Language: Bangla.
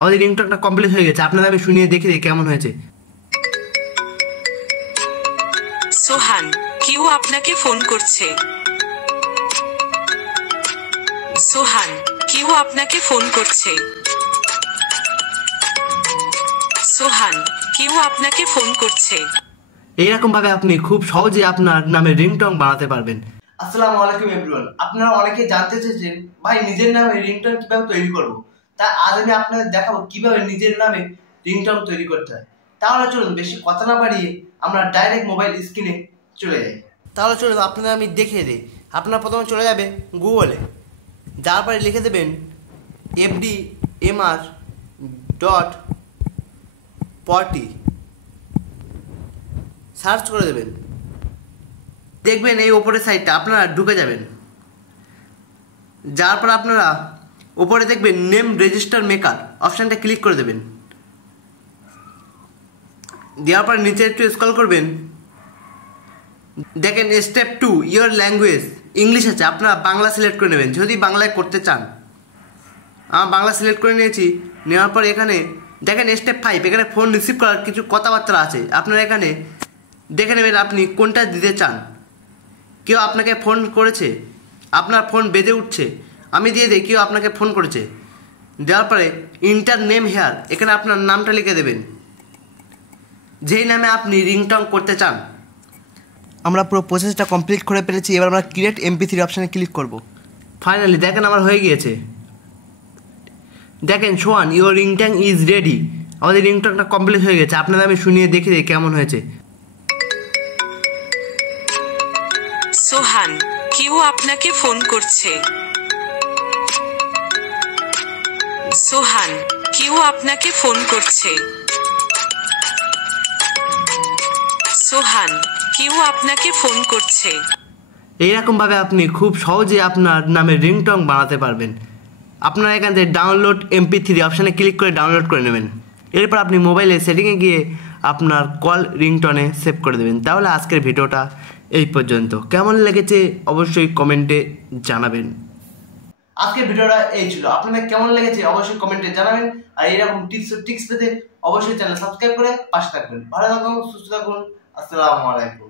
আমাদের রিংটনটা কমপ্লিট হয়ে গেছে, আপনাদের আমি শুনিয়ে দেখে দিই কেমন হয়েছে। সোহান, কেউ আপনাকে ফোন করছে। সোহান, কেউ আপনাকে ফোন করছে। সোহান, কেউ আপনাকে ফোন করছে। এইরকম ভাবে আপনি খুব সহজে আপনার নামে রিংটন বানাতে পারবেন। আসসালামু আলাইকুম এভরিওয়ান। আপনারা অনেকেই জানতে চেয়েছেন ভাই নিজের নামে রিংটন কিভাবে তৈরি করব। তাই আজ আমি আপনাদের দেখাবো কিভাবে নিজের নামে রিংটন তৈরি করতে হয়। তাহলে চলুন বেশি কথা না বাড়িয়ে আমরা ডাইরেক্ট মোবাইল স্ক্রিনে চলে যাই। তাহলে চলুন আপনাদের আমি দেখিয়ে দিই। আপনারা প্রথমে চলে যাবে গুগলে, যার পরে লিখে দেবেন fdmr.poti, সার্চ করে দেবেন। দেখবেন এই ওপরের সাইডটা আপনারা ঢুকে যাবেন। যার পর আপনারা ওপরে দেখবেন নেম রেজিস্টার মেকার অপশানটা ক্লিক করে দেবেন। দেওয়ার পর নিচে একটু স্ক্রল করবেন, দেখেন স্টেপ 2 ইয়োর ল্যাঙ্গুয়েজ ইংলিশ আছে, আপনারা বাংলা সিলেক্ট করে নেবেন যদি বাংলায় করতে চান। আমি বাংলা সিলেক্ট করে নিয়েছি। নেওয়ার পর এখানে দেখেন স্টেপ 5 এখানে ফোন রিসিভ করার কিছু কথাবার্তা আছে, আপনারা এখানে দেখে নেবেন আপনি কোনটা দিতে চান। কেউ আপনাকে ফোন করেছে, আপনার ফোন বেজে উঠছে, আমি দিয়ে দিই কেউ আপনাকে ফোন করেছে। দেওয়ার পরে ইন্টার নেম হেয়ার এখানে আপনার নামটা লিখে দেবেন, যেই নামে আপনি রিংটন করতে চান। আমরা পুরো প্রসেসটা কমপ্লিট করে ফেলেছি। এবার আমরা ক্রিয়েট MP3 অপশানে ক্লিক করব। ফাইনালি দেখেন আমার হয়ে গিয়েছে। দেখেন সোহান ইউর রিংটন ইজ রেডি, আমাদের রিংটনটা কমপ্লিট হয়ে গেছে। আপনাদের আমি শুনিয়ে দেখে দিই কেমন হয়েছে। সোহান, কেউ আপনাকে ফোন করছে। সোহান, কেউ আপনাকে ফোন করছে। সোহান, কেউ আপনাকে ফোন করছে। এইরকমভাবে আপনি খুব সহজে আপনার নামে রিংটন বানাতে পারবেন। আপনারা এখান থেকে ডাউনলোড MP3 অপশানে ক্লিক করে ডাউনলোড করে নেবেন। এরপর আপনি মোবাইলের সেটিংয়ে গিয়ে আপনার কল রিংটনে সেভ করে দেবেন। তাহলে আজকের ভিডিওটা এই পর্যন্ত। কেমন লেগেছে অবশ্যই কমেন্টে জানাবেন। আজকের ভিডিওটা এই ছিল, আপনাদের কেমন লেগেছে অবশ্যই কমেন্টে জানাবেন। আর এরকম টিপস পেতে অবশ্যই চ্যানেল সাবস্ক্রাইব করে পাশে থাকবেন। ভালো থাকুন, সুস্থ থাকুন। আসসালামু আলাইকুম।